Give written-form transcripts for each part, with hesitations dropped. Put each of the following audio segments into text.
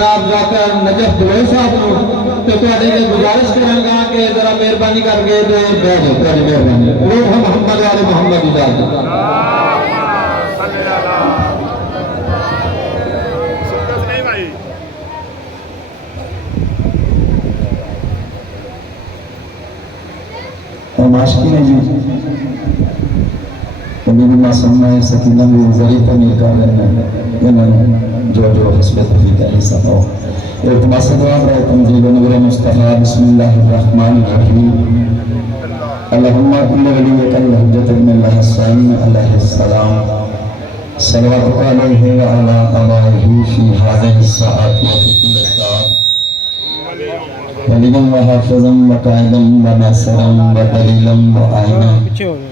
جناب doctor Najaf Baloch صاحب نو تو تواڈے کے گزارش کراں گا کہ ذرا مہربانی کر کے تے بیٹھ جاؤ تواڈی مہربانی لوگ ہم محمد والے محمد اجازت معاشقین جی کبھی بھی معصوم ہے سکینہ بھی ضریف امیر کر رہے ہیں انہوں جو حسب تفیق عیسیٰ ہو التماس دعا برائے تنزیل نور مصطفیٰ بسم اللہ الرحمن الرحیم اللہم کل ولیک الحجت ابن اللہ السلام علیہ السلام صلواتک علیہ وعلا آبائہ فی حاضر الساعت وفی کل ساعت ولیم و حافظم و قائدم و ناصرم و دلیلم و آئینم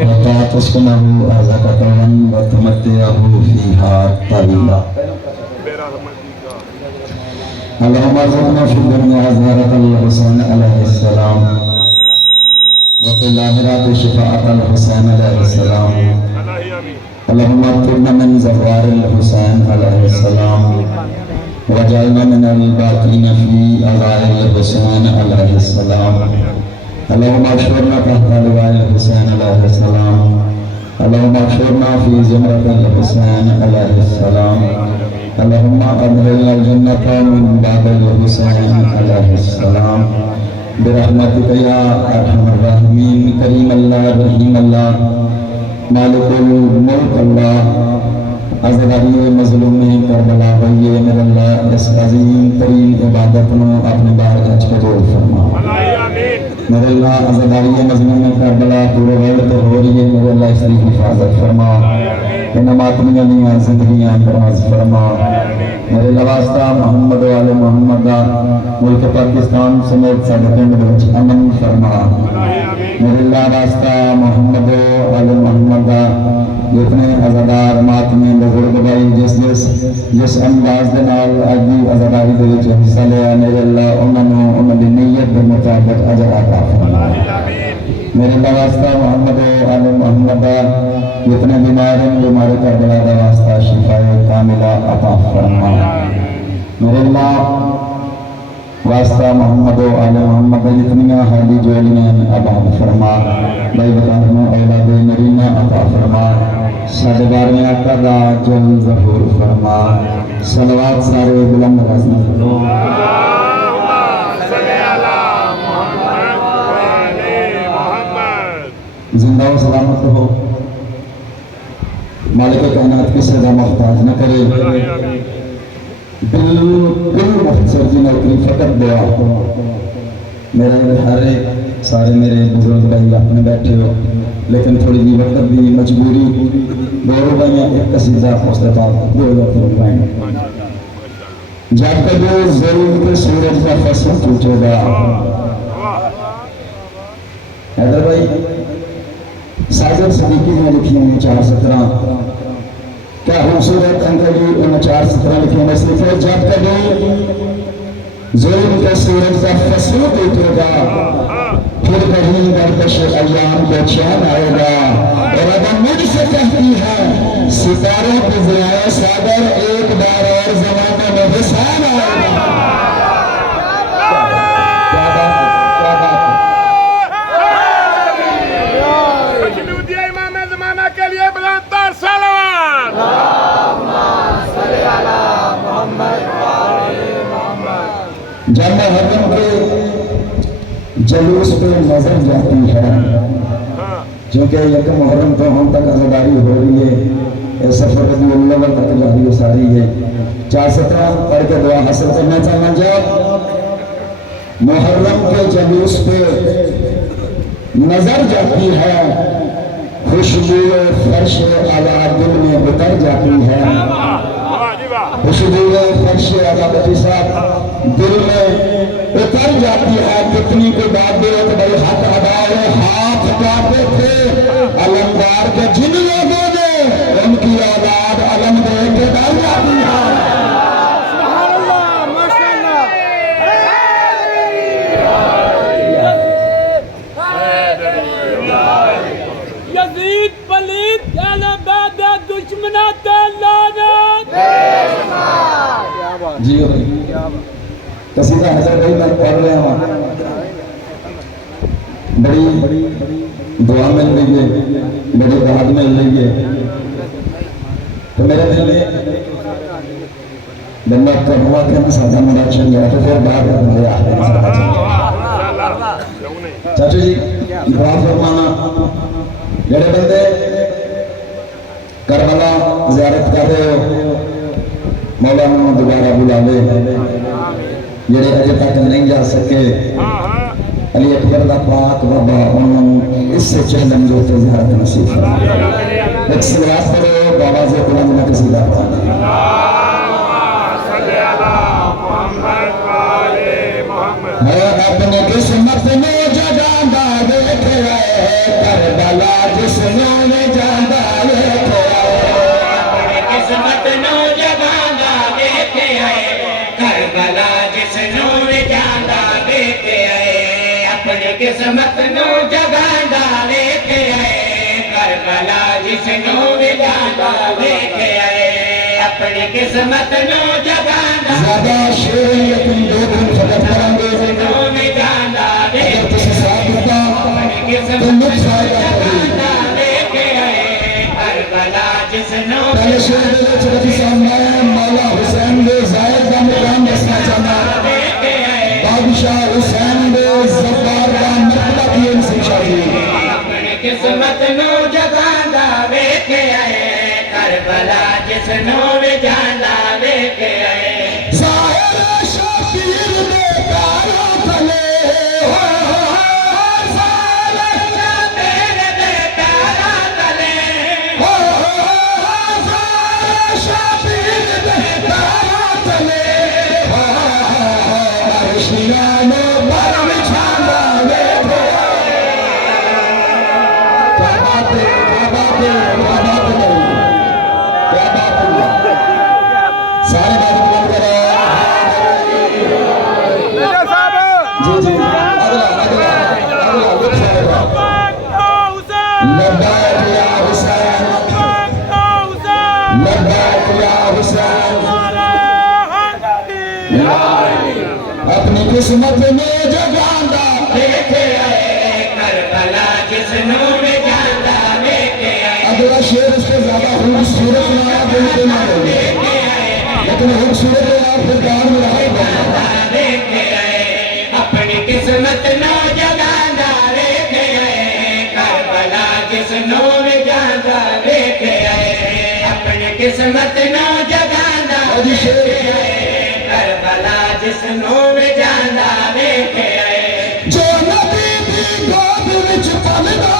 و تعتسکنہو ازاکتم و تمتعہو فیہا طویلا اللہم ارزقنا فی الدنیا زیارت الحسین علیہ السلام و فی الاخرۃ شفاعت الحسین علیہ السلام اللہم اکتبنا من زوار الحسین علیہ السلام وجعلنا من الباقین فی عزائر الحسین علیہ السلام اللہم احشرنا تحت لواء الحسین علیہ السلام اللہم احشرنا فی زمرۃ الحسین علیہ السلام اللہم ادخلنا الجنۃ من بعد الحسین علیہ السلام برحمتک یا ارحم الراحمین کریم اللہ رحیم اللہ مالک الملک اللہ عزداری مظلومی کربلا بھئیے میرے اللہ اس عظیم ترین عبادت نو اپنے بارگاہ کے قبول فرما میرے اللہ عزداری مظلومی کربلا پورے وقت ہو رہی ہے میرے اللہ اس کی حفاظت فرما انمات میاں زندگیاں دراز فرما میرے لواسطہ محمد و آل محمد ملک پاکستان سمیت صدقین بچ امن فرما میرے اللہ واسطہ محمد و آل محمد جتنے عزدار ماتمی بزرگ بھائی جس انداز دنال اجی عزداری دے وچ حصہ لیا میرے اللہ انہوں دی نیت دے مطابق اجر عطا فرما میرے اللہ واسطہ محمد و آل محمد جتنے بیمار ہیں بیماری کا بلا دا واسطہ شفاء کاملہ عطا فرما میرے اللہ واسطہ محمد و آل محمد جتنیاں حالی جولیاں عباد فرما بھائی بطانوں اولاد نرینہ عطا فرما ساڑھے بارنے آقا دا جل ظہور فرما صلوات سارے بلند رازم فرما زندہ و سلامت ہو مالک کائنات کی سزا محتاج نہ کرے بالکل مختصر جی نوکری فقط دعا میرے ہر سارے میرے بزرگ بھائی اپنے بیٹھے ہو لیکن تھوڑی جی وقت بھی مجبوری دو روپیاں ایک قصیدہ استطاعت 2000 روپئے جب کبھی ضرور کے سورج کا فصل ٹوٹے گا حیدر بھائی ساجد صدیقی نے لکھی ہیں 417 کیا خوبصورت انگلی ان 417 لکھی ہیں صرف جب کبھی ظلم کے سورج کا فصل ٹوٹے گا پھر کہیں گردش ایام کو چین آئے گا اور اب مجھ سے کہتی ہے ستاروں کے ضیاء ساگر ایک بار اور زمانے میں حسین آئے گا جب محرم کے جلوس پہ نظر جاتی ہے چونکہ یکم محرم تو ہم تک عزداری ہو رہی ہے سفر رضی اللہ تک جاری و ساری ہے 417 پڑھ کے دعا حاصل کرنا چاہنا جب محرم کے جلوس پہ نظر جاتی ہے خوشبو فرش اعلیٰ دل میں اتر جاتی ہے خوشبو فرش اعلیٰ دل میں اتر جاتی ہے کتنی کو بات دے تو بڑے حق ادا ہے ہاتھ کاپے تھے علمدار کے جن لوگوں نے ان کی اولاد علم دے کے ڈال جاتی ہے سبحان اللہ ماشاءاللہ یزید پلید اہل بیت دشمنات لعنت جی قصیدہ حضرت بھائی میں پڑھ رہا ہوں بڑی دعا مل رہی ہے بڑی دعات مل رہی ہے تو میرے دل میں بندہ کر ہوا کہ میں ساتھا مڑا چل گیا تو پھر بعد میں بندے آتے ہیں ساتھا چل گیا چاچو جی دعا فرمانا جڑے بندے کربلا زیارت کر رہے ہو مولا نے دوبارہ بلا لے جڑے اجے تک نہیں جا سکے علی اکبر دا پاک بابا انہوں اس سے چہلم جو تے زیارت نصیب فرمائے ایک سلوات پڑھو بابا سے قرآن میں قصیدہ پڑھانا ہے اپنے قسمت میں جگاندہ دیکھ رہے کربلا جس نے جاندہ دیکھ رہے اپنے قسمت نو جگاندہ دیکھ رہے کربلا جس نے جاندہ دیکھ رہے اپنے قسمت نو جگاندہ دیکھ رہے کربلا جس نے جاندہ دیکھ رہے اپنی قسمت نو جگاندہ زیادہ شیر یقین دو دن فقط کریں گے میں جاندہ اگر کسی ساتھ ہوتا تو مجھ فائدہ جگاندہ دیکھے آئے کربلا جس نو پہلے شیر دلے چکتی سامنے مولا حسین دے زائد کا مقام دسنا چاہنا بادشاہ حسین دے زبار کا مرتبہ کیے نسی شاہی اپنی قسمت نو جگاندہ دیکھے آئے کربلا جس نو جاندہ دیکھے آئے ظاہر شبیر دے کاروں تلے ظاہر شبیر دے کاروں تلے ظاہر شبیر دے کاروں تلے عرشیانو پر بچھاندہ دیکھے کیا بات ہے کیا بات ہے کیا بات ہے سارے بات بلند کرو جی جی اگلا لطف لبیک یا حسین لبیک یا حسین اپنی قسمت میں جگاندہ دیکھے آئے کربلا جس نو میں جاندہ دیکھے آئے اگلا شیر اس سے زیادہ خوبصورت نہ بولتے نہ بولتے لیکن خوبصورت آپ فرقان میں رہا دیکھے آئے اپنی قسمت نو جگاندہ دیکھے آئے کربلا جس نو جاندہ دیکھے آئے اپنی قسمت نو جگاندہ دیکھے آئے کربلا جس نو جاندہ دیکھے آئے جو نبی بھی گود وچ پلدا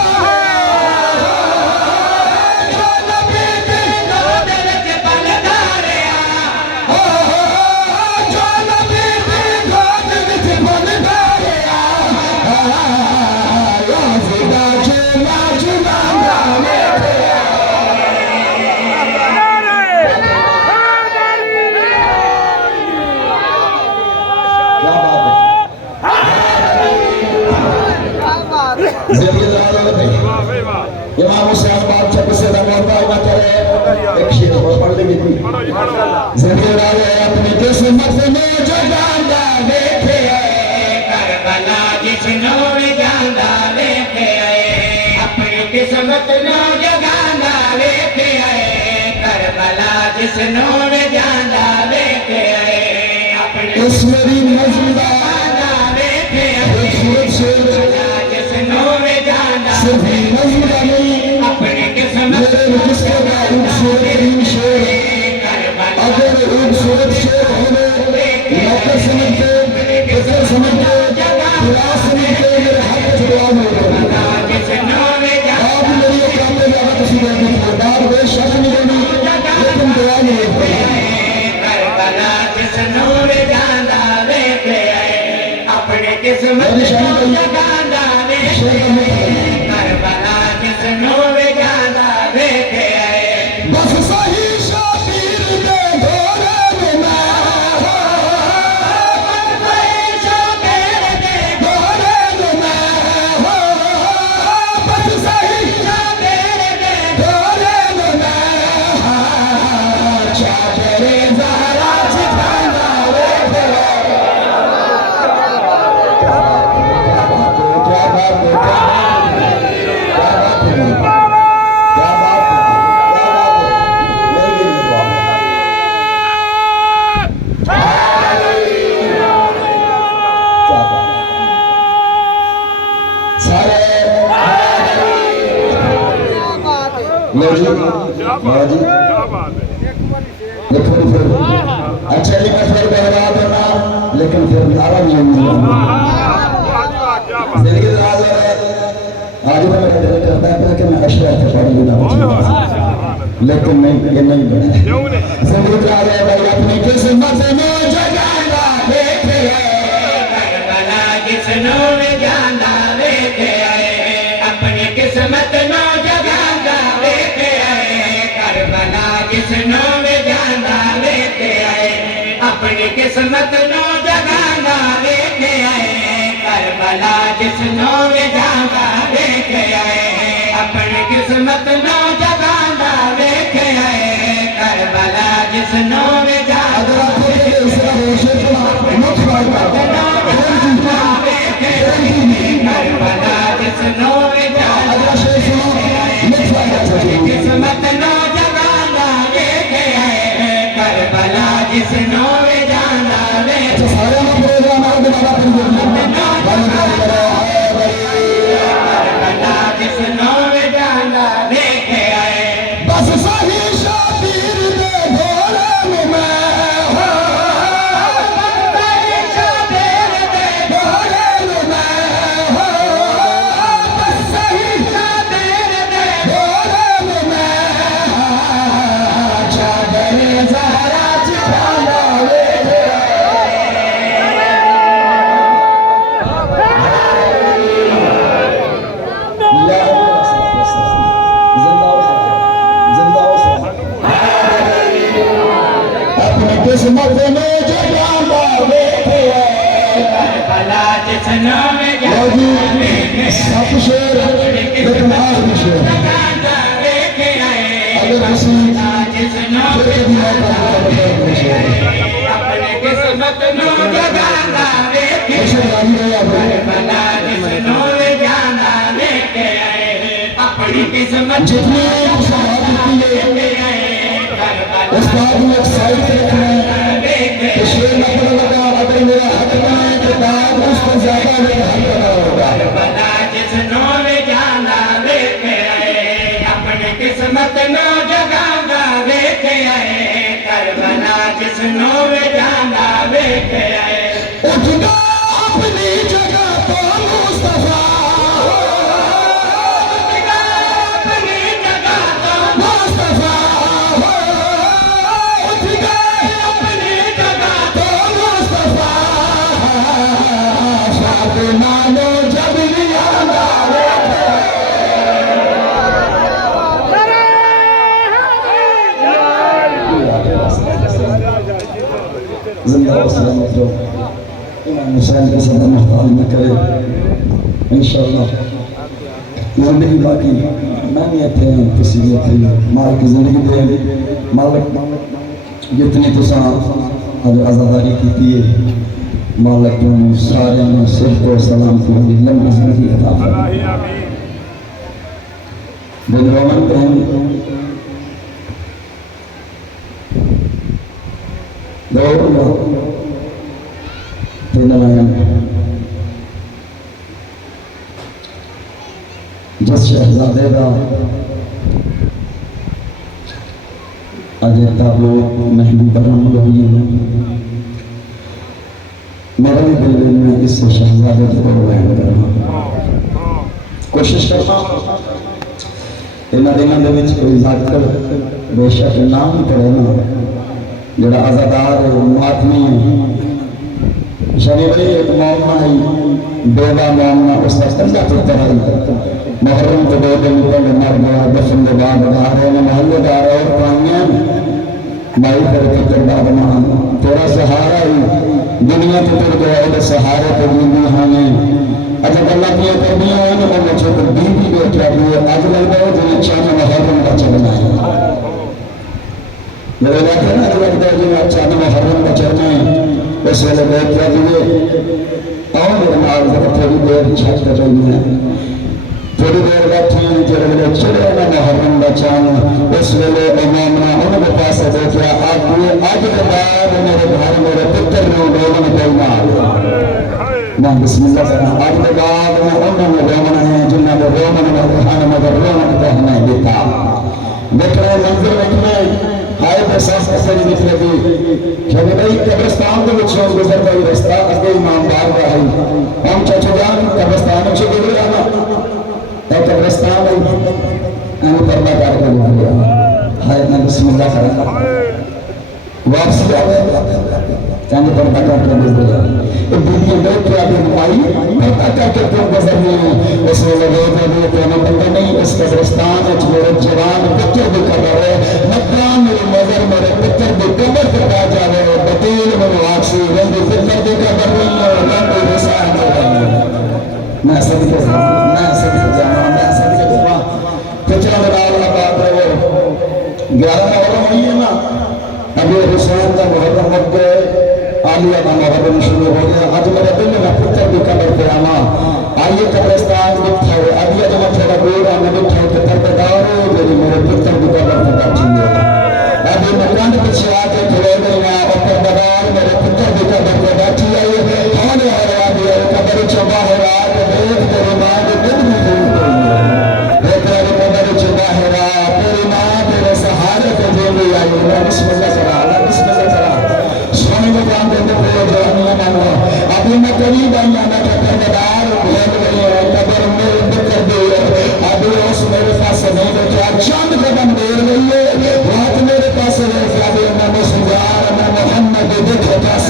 امام حسین بات چھپ سے دموتا نہ کرے ایک شیر کو پڑھ لیں گے زندگی رہے اپنی قسمت میں جگاندہ دیکھے آئے کربلا جس نو جاندہ دیکھے آئے اپنی قسمت نو جگاندہ دیکھے آئے کربلا جس نو جاندہ دیکھے آئے اس میری مزمدہ دیکھے آئے جس نو جاندہ صرف مزمدہ نہیں اپنی قسمت جس کے بعد خوبصورت ترین شیر اگر خوبصورت شیر ہونے موقع سمجھتے فضل سمجھتے خلا سمجھتے میرے حق دعا میں آپ میری اکرام میں جانا کسی دیر نہیں تھا بات بے شک نہیں دینی لیکن دعا نہیں کربلا جس نور جاندہ دیکھے آئے اپنی قسمت جگاندہ دیکھے کربلا جس نور جاندہ دیکھے آئے بس صحیح شبیر دے گھوڑے میں بس صحیح شبیر دے گھوڑے میں بس صحیح شبیر دے گھوڑے میں چادر زہرا چھپانا لیکن پھر اچھا لکھا پھر بہرا دینا لیکن پھر نعرہ بھی نہیں زندگی دراز ہے آج بھی میرا دل کرتا ہے کہ میں اشیاء سے پڑھ لینا لیکن میں یہ نہیں بنا زندگی دراز ہے بھائی اپنی قسمت میں جگانا دیکھے کربلا جسنوں میں جانا دیکھے آئے اپنی قسمت نو جگانا دیکھے آئے کربلا جسنوں میں جانا دیکھے آئے اپنی قسمت نو جگانا دیکھے آئے کربلا جسنوں میں جانا دیکھے آئے اپنی قسمت نو جگانا دیکھے آئے کربلا جسنوں میں جانا قسمت نو جگانا دیکھے آئے کربلا جسنوں میں جانا دیکھے کربلا جسنوں میں جانا دیکھے آئے بس صحیح شبیر دے بھولے میں قسمت میں جگانا دیکھے کربلا جسنوں میں جانا دیکھے سب شیر لیکن آخری شیر جگانا دیکھے آئے اگر کسی جسنوں میں اپنے قسمت نو جگانا دیکھے کربلا جسنوں میں جانا دیکھے آئے اپنی قسمت جتنے مسلمان دیکھتے ہیں اس بات میں ایک سائٹ رکھنا ہے کہ شیر نہ پڑھ لگا اگر میرا حق نہ ہے تو بعد اس کو زیادہ میرا حق نہ ہوگا کربلا جسنوں میں جانا دیکھے آئے اپنی قسمت نو جگانا دیکھے آئے کربلا جسنوں میں جانا دیکھے آئے اٹھ گا اپنی جگہ تو مصطفیٰ اپنی جگہ تو مصطفیٰ اٹھ گا اپنی جگہ تو مصطفیٰ فاطمہ جب لیانا زندہ و سلامت رہو امام حسین کے صدر محتاج نہ کرے انشاءاللہ زندگی باقی میں نہیں اتھے ہیں کسی بھی اتھے مال کی زندگی دے مالک جتنی تو آج عزاداری کی تیئے مالک تم سارے میں صرف و سلام کی لمبی زندگی عطا فرمائے دن رومن کہیں دور جس شہزادے دا اجے تابلو محبوب برہم ہوئی میرے بھی دل میں اس شہزادے کو بیان کرنا کوشش کرنا دنوں میں کوئی ذکر بے شک نام ہی پڑے نا جڑا عزادار ماتمی شریف ایک مومنہ ہی بیوہ مومنہ اس کا کنجا پتر ہے محرم کے دو دن پہلے مر گیا دفن کے بعد دارے نے محلے دارے اور پائیاں مائی پر فکر بادمہ تیرا سہارا ہی دنیا تو پھر گیا ہے سہارے پر بھی ہمیں اچھا اللہ کی تربیہ ہے نا وہ بچوں کو بھی بیٹھا ہوئے آج لگ گئے جنہیں چاہنے محرم کا چلنا ہے میرے لئے نا جو لگتا ہے جو چاہنے محرم کا چلنا ہے اس ویلے بیٹھا ہوئے اور میرے نال ذرا تھوڑی دیر چھٹ کر رہی ہے تھوڑی دیر بیٹھی ہیں جو لگے چلے نا محرم کا چاہنا اس ویلے امامنا انہوں نے پاس دیکھا آج کے بعد میرے گھر میرے پتر میں لوگوں نے کوئی نہ آگیا نا بسم اللہ کرنا آج کے بعد انہوں نے رومن ہیں جنہوں نے رومن میں دکھانے مگر رومن کہنا دیتا دیکھنا منظر دیکھنا ہائے احساس ایسے نہیں دکھ لگی کہ بھائی قبرستان کے بچوں گزرتا ہی رستہ اگے امام بار کا ہے ہم چچا جان قبرستان سے گزر آنا اور قبرستان ہمیں پردہ کر کے گزر ہائے میں بسم اللہ کرا واپسی آئے چاہنے پردہ کر کے گزر ایک دنیا میں کیا دن آئی پردہ کر کے کیوں گزر نہیں اس میں لگے گا کوئی بندہ نہیں اس قبرستان اچھ میرے جوان پتر بھی قبر ہے مکان میرے نظر میرے پتر بھی قبر پر پا جاوے بطیل میں واقسی رنگی پتر بھی قبر نہیں ہے رنگی رسان میں صدقے جانا میں صدقے جانا پچھا میرا اللہ بات ہے وہ 11 محرم ہوئی ہے نا ابھی حسین کا محرم وقت گئے آلیہ کا محرم شروع ہو گیا آج میرے دل میں پتر بھی قبر پہ آنا آئیے قبرستان بٹھائے ابھی جب تھوڑا گوڑا میں بٹھائے پتر پہ دارو میرے پتر بھی قبر پہ بیٹھیں گے ابھی میں کند پیچھے آ کے کھڑے گئے اور پردگار میرے پتر بھی قبر پہ بیٹھی آئی کون ہو رہا بھی ہے قبر چوبا ہو رہا ہے دیکھ تیری ماں کے دل بھی دور ہوئی ہے تیری قبر چوبا ہو رہا تیری ماں تیرے سہارے پہ دے بھی آئی ہے بسم اللہ چلا بسم اللہ چلا سونے کو جان دیتے پورے جوانیاں مانو ابھی میں قریب آئی آنا کہ پردگار بھیل گئی ہے قبر میرے بکر دی ہے ابھی اس میرے پاس نہیں بیٹھا چند قدم دیر گئی ہے رات میرے پاس ہے ابھی میں مسجار میں محمد دیکھے پاس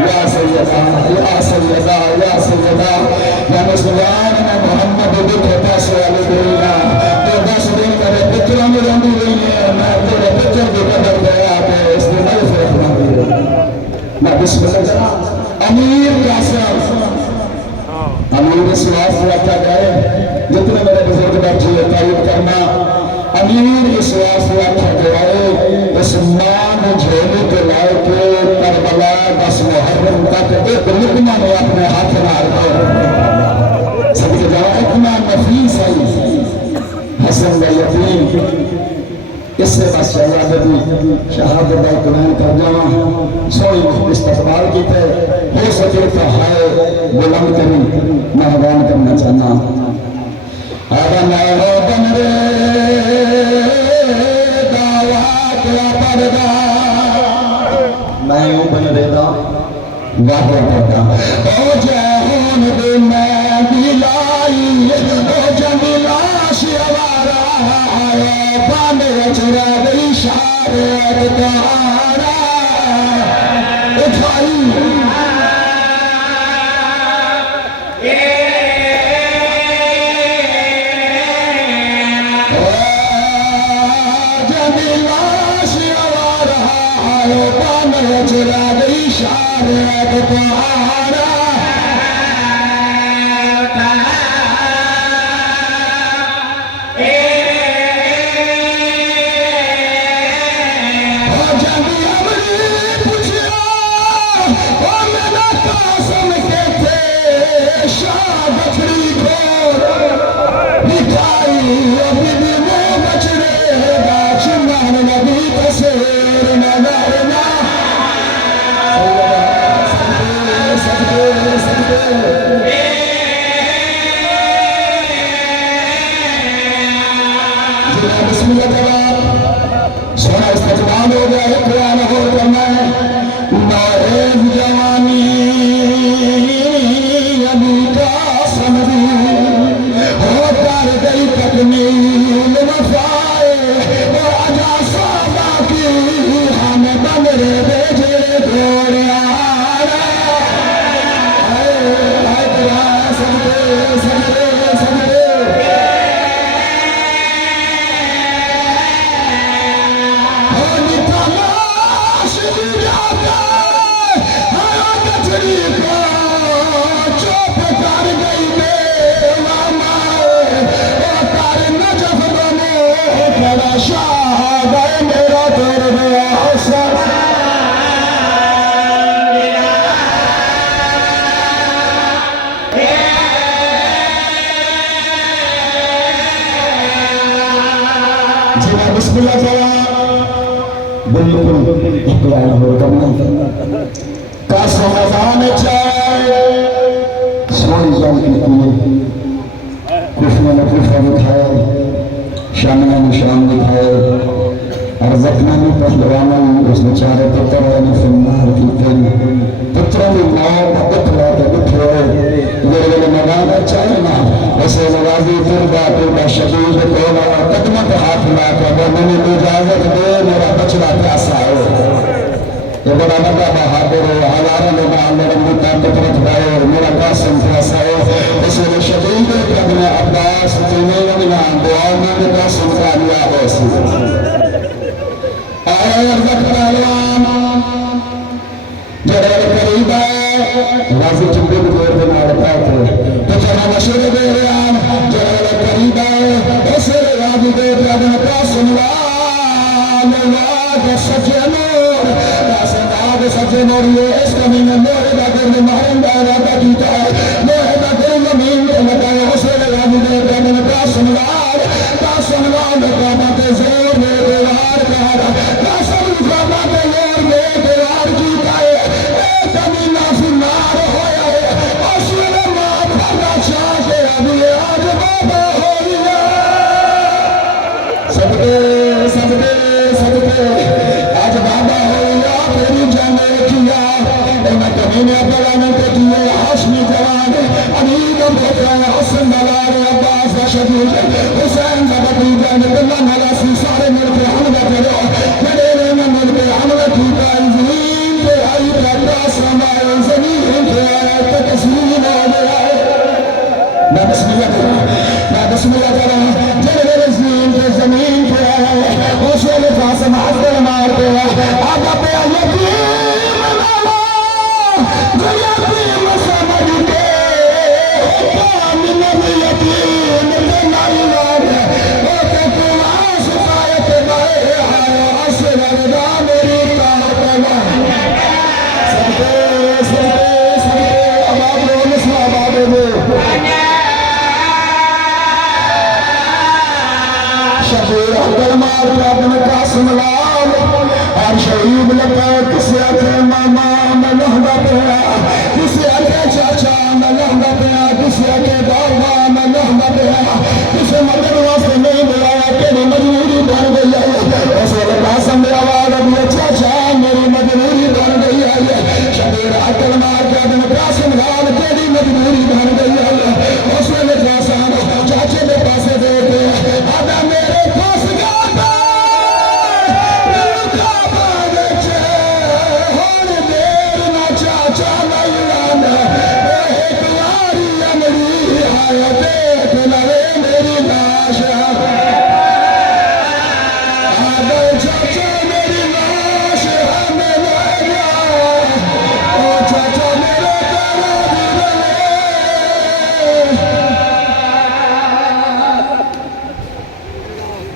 یا سیدہ یا سیدہ یا سیدہ یا مسجار میں محمد دیکھے پاس والے دینا تو 10 دن میرے پتروں میں رنگی گئی ہے میں تیرے پتر کی قدر گیا کہ اس نے میرے سے اپنا دیا میں بسم اللہ چلا امیر قاسم امیر اس واس رکھا گئے جتنے میرے بزرگ بیٹھے ہیں تعریف کرنا امیر اس واس رکھا گئے اس مان جھولی کے لائے کے کربلا 10 محرم تک ایک لقمہ میں اپنے ہاتھ مار گئے سب کے جواب اتنا نفیس ہے حسن و یتیم اس سے بس شہادتی شہادت کا قرآن کر جانا سوئی استقبال کی تے ہو سکے تو ہائے بلند کری مہربان کرنا چاہنا اگر نہ بن رے دعوات یا پردہ میں ہوں بن رہتا واقع پردہ او جہون دے میں ملائی او جمیلہ شیوارا آئے باندے چرا گئی شارت تارا اٹھائی جمیلہ شیوارا آئے باندے چرا گئی شارت تارا بسم اللہ تعالیٰ سونا استقبال ہو گیا ہے قرآن ہو کرنا ہے نوریز جوانی ابھی کا سمدی ہو کر گئی تکمیل وفائے اور اجا صحابہ کی ہمیں بندرے بیجے گھوڑیا بسم اللہ تعالیٰ بالکل اقرار ہو کرنا کاس رمضان چاہے سوئی زون کی کیے کچھ میں نے کچھ دکھایا شامل نشان دکھائے ارزقنا میں پہلوانا اس بیچارے پتر نے فنار کی تن پتروں کی موت بکھلا کے بکھرے میرے مدانہ چاہنا اسے نوازی ترگا تو شدید کولا قدمت ہاتھ لا کر میں نے اجازت دے میرا بچڑا پیاسا ہے یہ بڑا بڑا بہادر ہے ہزاروں لوگ میرے مدہ پترت بھائی اور میرا قاسم پیاسا ہے اسے شدید قدم عباس تینے یمنان دعاؤں میں قاسم کا لیا ہے آئے ارزق العلوان جڑے قریب ہے واضح چنبے بزور دے مارتا تھے تو جہاں مشہور دے ریان جڑے قریب ہے اسے واضح دے قدم قاسم اللہ سجنور قاسم آگ سجنور یہ اس کمی میں موہ دا گرد محرم دا رابطہ کیتا ہے موہ دا گرد مین کو لگائے اسے واضح دے قدم قاسم اللہ قامت زور میں دیوار کہا قاسم قامت زور میں دیوار کیتا ہے ایک امینہ فنار ہویا ہے اسول ماں بھرنا چاہتے ابھی آج بابا ہویا صدقے صدقے صدقے آج بابا ہویا تیری جانے کیا میں کمینے بلانے کو کیے حاشمی جوان امین بھوکا حسن ملار عباس شدید حسین زبطی جانے اللہ ملاسی سارے ملک حملہ کرو میرے میں ملک حملہ کیتا زمین پہ آئی پردہ سمائے زمین پہ آیا تو تسلیم ہو گیا میں بسم اللہ کروں میں بسم اللہ کروں جنرل زمین پہ زمین پہ آیا حسین قاسم حضر مار پہ آگا پہ یقین اللہ یقین سمجھ کے کامل یقین دینا علاج وہ کہ تم آسفایت بائے آئے اصل رضا میری طاقت ہے صدقے صدقے صدقے آباد لو نسل آباد لو شبیر حضر مار قدم قاسم لال اور شہید لگا کسی اکھے ماما میں لہدہ پہا کسی اکھے چاچا میں لہدہ پہا کسی اکھے داؤگا میں لہدہ پہا کسی مدد واسطے نہیں بلایا کہ مجبوری بن گئی ہے رسول قاسم میں آواز ابھی چاچا میری مجبوری بن گئی ہے شبیر حضر مار قدم قاسم لال تیری مجبوری بن گئی ہے رسول قاسم چاچے کے پاسے دیتے آدھا میرے پاس گاتا میری